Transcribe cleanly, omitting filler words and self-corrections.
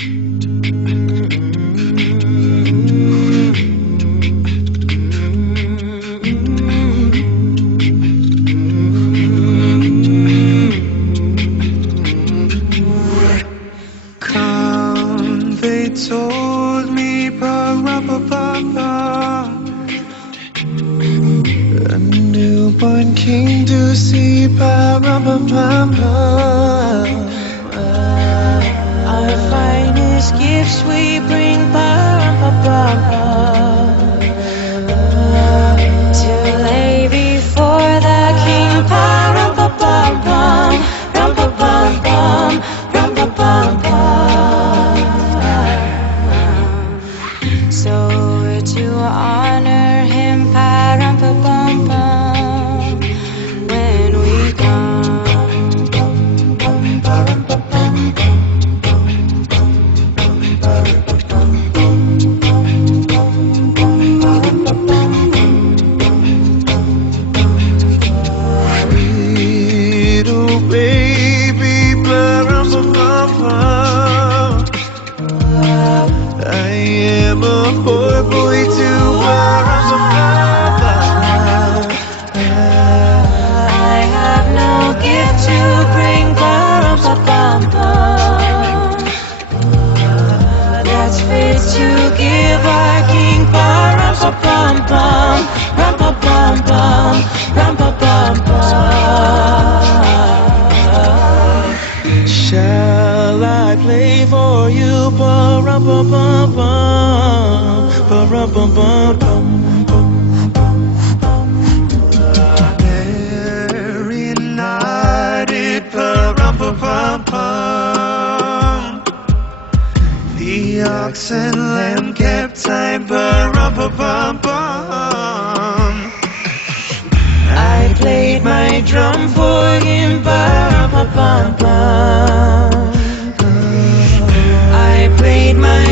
Come, they told me, pa-ra-pa-pa-pa, a newborn king to see, pa-ra-pa-pa-pa. Our finest gifts we bring, pa-ra-pa-pa-pa, to lay before the king, pa-ra-pa-pa-pum, rum-pa-pum-pum, rum-pa-pum-pum. So to honor him, pa-rum-pa-pum-pum, when we come. Little baby, pa-ra-pa-pa-pa, I am a poor boy too, pa-ra-pa-pa-pa. I have no gift to bring, pa-rum-pa-pum-pum, that's fit to give our king, pa-rum-pa-pum-pum, rum-pa-pum-pum, rum-pa-pum-pum. Shall I play for you, pa-rum-pa-pum-pum, pa-rum-pum-pum-pum? Mary nodded, pa-rum-pa-pum-pum. The ox and lamb kept time, pa-rum-pa-pum-pum. I played my drum for him, pa-rum-pa-pum-pum. I played my